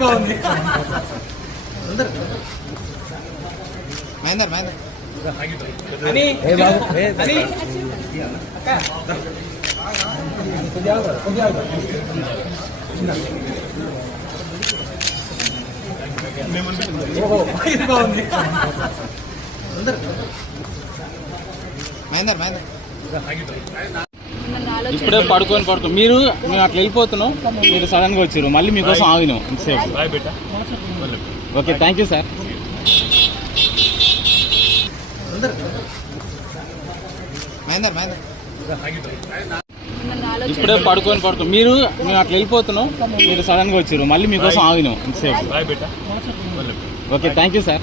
బాగుంది బాగుంది ఇప్పుడే పడుకో మీరు మేము అట్లా వెళ్ళిపోతున్నాం, మీరు సడన్ గా వచ్చారు, మళ్ళీ మీకోసం ఆగినాం ఇంతసేపు. Okay, thank you sir. ఇప్పుడే పడుకో మీరు మేము అట్లా వెళ్ళిపోతున్నాం, మీరు సడన్ గా వచ్చారు, మళ్ళీ మీకోసం ఆగినాం ఇంతసేపు. Okay, thank you sir.